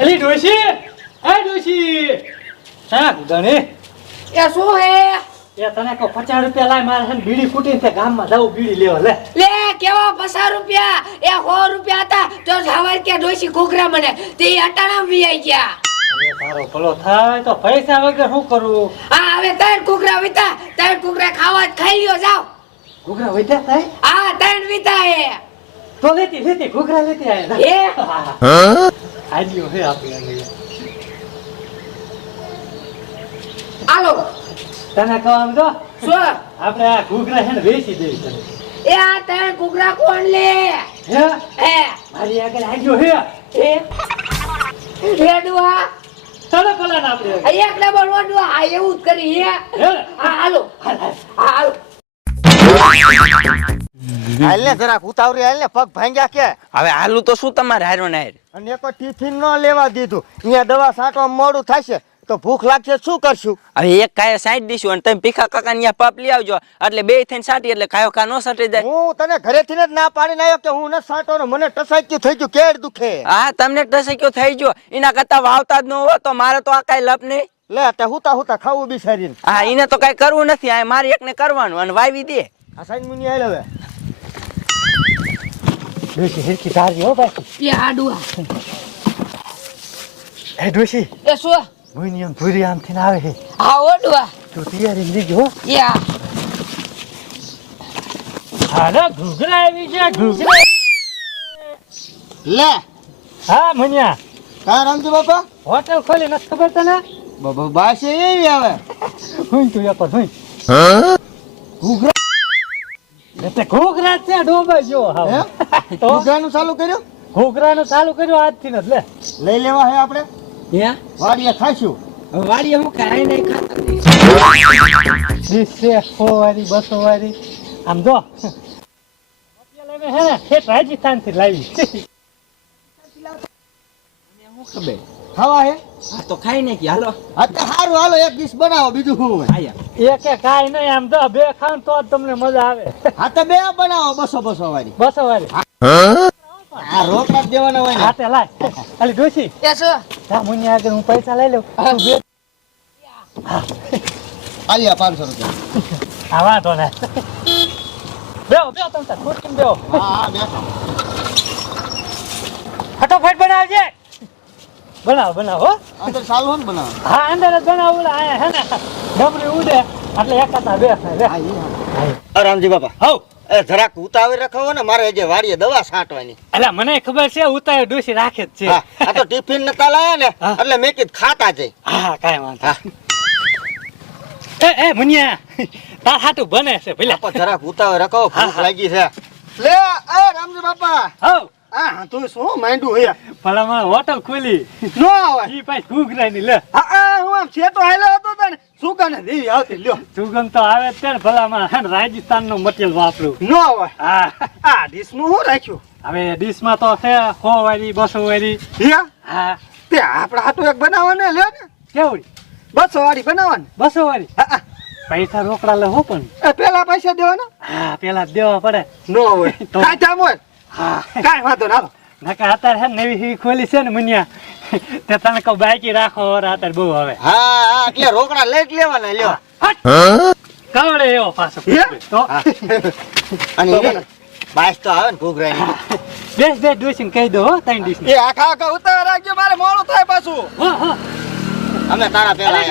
એલી ડોશી! એ ડોશી! હા ગણી. એ શું હે? એ તને કહું પચાસ રૂપિયા લાય મારે છે બીડી ફૂટીને તે ગામમાં જવું બીડી લેવા લે. લે કેવા પચાસ રૂપિયા? એ સો રૂપિયા હતા તો સવાર કે ડોસી ઘૂઘરા મને. તે અટાણા વી ગયા. અરે તારો ભલો થાય તો પૈસા વગર શું કરું? હા હવે ત્રણ ઘૂઘરા વીતા ત્રણ ઘૂઘરા ખાવા જ ખાઈ લ્યો જાવ ઘૂઘરા વિતા થાય? હા ત્રણ વીતા હે. તો લેતી લેતી ઘૂઘરા લેતી આય. એ આડ્યો હે આપણે. આલો તને કહું તો? શું? આપણે આ ઘૂઘરા હે ને વેચી દેવી તને એ આ ત્રણ ઘૂઘરા કોણ લે? હે? હે. મારી આગળ આડ્યો હે? એ રેડવા ચાલો પેલા ના આપણે. એક ડબલ ઓડવા આ એવું જ કરી હે? હે? હા હાલો. હા હાલો. હાલ ને જરાક ઉતાવળી હાલ ને પગ ભાંગ્યા કે? હવે હાલું તો શું તમારે હારો હાર અને એક ટિફિન ન લેવા દીધું. અહીંયા દવા સાટવા મોડું થશે તો ભૂખ લાગશે શું કરશું? હવે એક કાય સાઈડ દીશું અને તમે પીખા કાકા ને પાપ લઈ આવજો. એટલે બે થઈને સાટી એટલે કાયો કા નો સાટી જાય? હું તને ઘરેથી જ ના પાડીને આવ્યો કે હું ન સાટો ને મને ટસાક્યું થઈ ગયું કેડ દુખે? હા તમને ટસાક્યું થઈ ગયો. એના કરતા વાવતા જ ન હો તો મારે તો આ કાઈ લપ નહીં. લે તે હુતા હુતા ખાવું બિચારીને હા એને તો કાંઈ કરવું નથી આ મારે એકને કરવાનું અને વાવી દે. આ સાઈન મુની આય હવે. ડોશી હિરકી ધારજી હો ભાઈ એ આડવા હે ડોશી એ શું? ભૂની આમ ભૂરી આમથી ને આવે છે હા ઓડવા તું તૈયારી લીજો હો. યા હાલો ઘૂઘરા આવી ગયા ઘૂઘરા. લે. હા મુનિયા. કા રામજી બાપા? હોટલ ખોલી નથી ખબર તને? બાબા બાસે એવી આવે. હુઈ તું એક હુઈ ઘૂઘરા એટલે ઘૂઘરા છે ડોબા જો હા? તો ચાલુ કર્યું? ઘોઘરાનું ચાલુ કર્યું આજથી ને લે. લઈ લેવા હે આપણે? હે? વાડીએ ખાઈશું. વાડીએ હું કાંઈ નહીં ખાતા. વીસ સો વાળી બસો વાળી આમ જો હે ને રાજસ્થાનથી લાવી. હું ખબર? ખાવા હે? તો ખાઈ નાખી. હાલો. હા તો સારું હાલો એક ડીશ બનાવો બીજું શું હોય? એક એ કે નહીં આમ તો બે ખાવ તો જ તમને મજા આવે. હા તો બે બનાવો બસો બસો વાળી. બસો વાળી. આ રોકડા દેવાના હોય ને. હાથે લાય. અલી ડોશી શું આગળ હું પૈસા લઈ લઉં. બે આલિયા પાંચસો રૂપિયા. હા વાંધો ના. બેહો બેહો તમે ખુરશીમાં બેહો. હા હા બેઠો. ફટાફટ બનાવજે. બનાવો બનાવો હો. અંદર ને બનાવો? હા અંદર જ બનાવો ઓલા આયા હે ને ડબરી ઉડે. એટલે એક હતા બે થાય લે રામજી બાપા. હવ. એ જરાક ઉતાવળ રખાવો ને મારે જે વાડીએ દવા છાંટવાની. એટલે મને ખબર છે ઉતાય ડોસી રાખે જ છે. આ તો ટિફિન નતા લાયા ને એટલે મેં કીધું ખાતા જઈ. હા કાંઈ વાંધો એ એ મુનિયા તાર હાટું બને છે ભલે. બાપા જરાક ઉતાવળ રખાવો ભૂખ લાગી છે. લે એ રામજી બાપા. હવ. આ તો શું માંડું હે? ભલામાં હોટલ ખોલી. નો આવે. ઈ પાછી ઘૂઘરાની લે. હા આ હું આમ છેતો હાલ્યો હતો તને સુકાને દેવી આવતી લ્યો. સુગંધ તો આવે જ છે ને ભલામાં હે ને રાજસ્થાનનો મટીરિયલ વાપરું. નો આવે. હા. આ ડીશનું શું રાખ્યું? હવે ડીશમાં તો છે સો વાળી બસો વાળી હે? હા. તે આપણા હાટું એક બનાવવાને લ્યો ને. કેવડી? બસો વાળી બનાવવાની. બસો વાળી હા. પૈસા રોકડા લે હો પણ. પેલા પૈસા દેવાના? હા પેલા દેવા પડે. નો હોય. તો- કાંઈ જામ હોય? હા. કાંઈ વાંધો ના. નકા અત્યારે હે નવી સીવી ખોલી છે ને મુનિયા. તે તને કહું બાકી રાખો અત્યારે બહુ હવે હા હા એટલે રોકડા લઈ જ લેવાના લ્યો. કવડે એવો પાછો તો? અને બાસ તો આવે ને ઘૂઘરાની બેસ બેસ ડોસીને કહી દો હો ત્રણ ડીશ એ આખા આખા ઉતાર રાખજો મારે મોડું થાય પાછું. હા હા. અમે તારા પેલા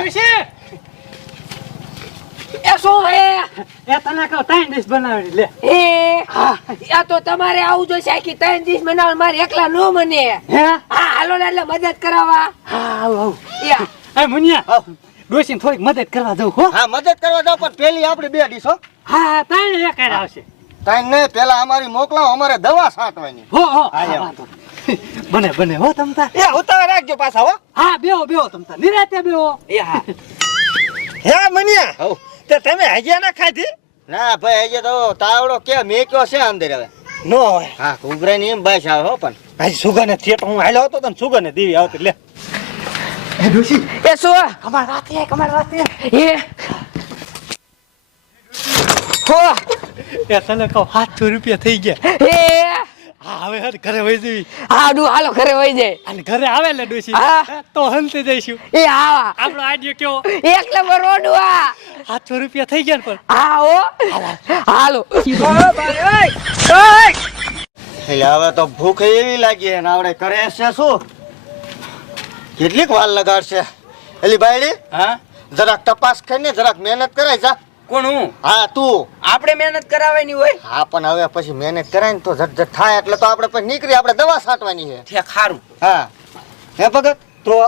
એ શું હે? એ તને કહો ત્રણ ડીશ બનાવી લે. એ હા? આ તો તમારે આવું જોઈશે આખી ત્રણ દિવસ બનાવ મારે એકલા નો મને. હે? હા હાલો ને એટલે મદદ કરાવવા. હા આવું આવું. યા. એ મુનિયા. ડોસીને થોડીક મદદ કરવા દઉં હો. હા મદદ કરવા દઉં પણ પેલી આપણે બે ડીશો હા. ત્રણ એક આવશે. ત્રણ નહીં પેલા અમારી મોકલાવો અમારે દવા છાંટવાની. હો હો. હા, બને બને હો તમતા. એ ઉતાર રાખજો પાછા હો. હા બેહો બેહો તમતા. નિરાતે બેહો. એ હા. હે મનિયા. હો તે તમે હજી ના ખાધી? ના ભાઈ હજી તો તાવડો કે મેક્યો છે અંદર હવે. નો હોય. હા ઘૂઘરાની એમ બસ આવે હો પણ. હજી સુગર ને થિયેટર હું હાલ્યો હતો તને સુગને દેવી આવતી લે. એ ડોશી. એ શું? કમાર રાતે કમાર રાતે એ? હો. એ તને કહું સાતસો રૂપિયા થઈ ગયા. એ? હા હવે હે ઘરે વહી જવી. હા ડુ હાલો ઘરે વહી જાય. અને ઘરે આવે લે ડુસી હા. તો હંતે જઈશું. એ હા આપણો આડિયો કેવો? એક નંબર રોડવા સાતસો રૂપિયા થઈ ગયા ને પણ. હા ઓ હાલો. એટલે હવે તો ભૂખ એવી લાગી અને આપણે કરે છે શું? કેટલીક વાર લગાડશે. એલી બાયડી હા? જરાક તપાસ કરીને જરાક મહેનત કરાય જા. કોણ હું? હા તું. આપણે મહેનત કરાવવાની હોય? હા પણ હવે પછી મહેનત કરાય ને તો ઝટ ઝટ થાય એટલે તો આપણે પછી નીકળી આપણે દવા છાંટવાની છે. ઠે ખારું હા. હે ભગત તો.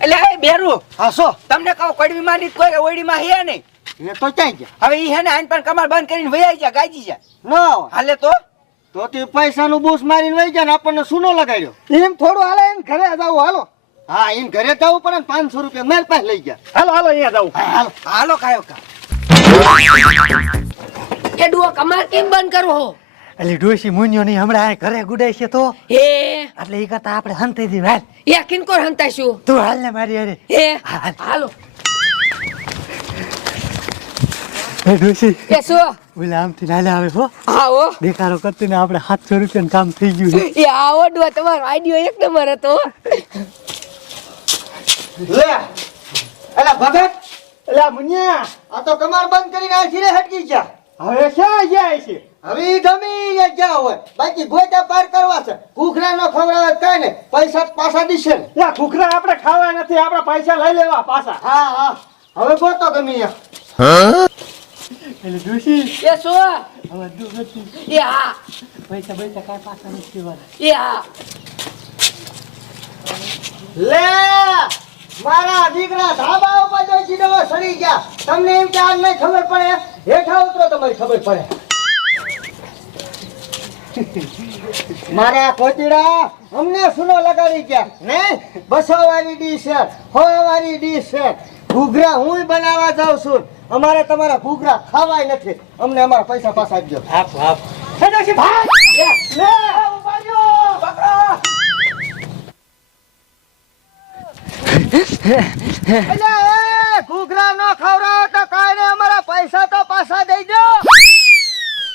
એટલે હે બેરું હા શું? તમને કહું કડવી મારી કોઈ ઓડીમાં હે નહીં? એ તો ક્યાં ગયા? હવે ઈ હે ને આઈન પણ કમાર બંધ કરીને વૈયા જા ગાજી જા ન હાલે તો? તો તે પૈસાનું બૂસ મારીને વહી ગયા ને આપણને સુનો લગાડ્યો? એમ થોડું હાલે એમ ઘરે જાવ હાલો. હા એને ઘરે જવું પડે ને પાંચસો રૂપિયા મારી પાસે લઈ ગયા. હાલો હાલો અહીંયા જવું હાલો. હાલો કાયો કા. એ ડુઓ કમાર કેમ બંધ કરવો એટલે ડોશી મુન્યો નહીં હમણાં આ ઘરે ગુડાય છે તો. એ એટલે એ કરતા આપણે હંતાઈ દી હાલ. એ કિનકોર હંતાઈશું? તું હાલ ને મારી અરે એ હાલ. હાલો. એ ડોશી. એ શું? બોલે આમથી નાલે આવે હો. આવો દેખારો કરતી ને આપણે સાતસો રૂપિયાનું કામ થઈ ગયું છે. એ આવો ડુઓ તમારો આઈડિયો એક નંબર હતો લે. એલા ભગત એલા મુનિયા આ તો કમાર બંધ કરીને આ ધીરે હટકી ગયા. હવે ક્યાં જાય છે? હવે ગમે જ્યાં હોય. બાકી ગોટા પાર કરવા છે. કુખરા નો ખવડાવે કઈ ને પૈસા પાછા દીશે ને. યા કુકરા આપણે ખાવા નથી આપણે પૈસા લઈ લેવા પાછા. હા હા. હવે ગોતો ગમે એટલે એ શું? હવે એ હા. પૈસા પૈસા કાંઈ પાછા નથી દેવાના. એ હા. લે! મારા દીકરા ધાબા ઉપર જઈ જીડો સડી ગયા. તમને એમ કે આજ નહીં ખબર પડે? હેઠા ઉતરો તમારી ખબર પડે. મારા કોચીડા અમને સુનો લગાડી ગયા. ને? બસો વાળી ડીશ છે સો વાળી ડીશ છે. ઘૂઘરા હું બનાવવા જાઉં છું. અમારે તમારા ઘૂઘરા ખાવાય નથી. અમને અમારા પૈસા પાછા આપજો. આપ આપ. ભાઈ એટલે ઘૂઘરા નો ખવડાવો તો કાંઈ અમારા પૈસા તો પાછા દઈ દો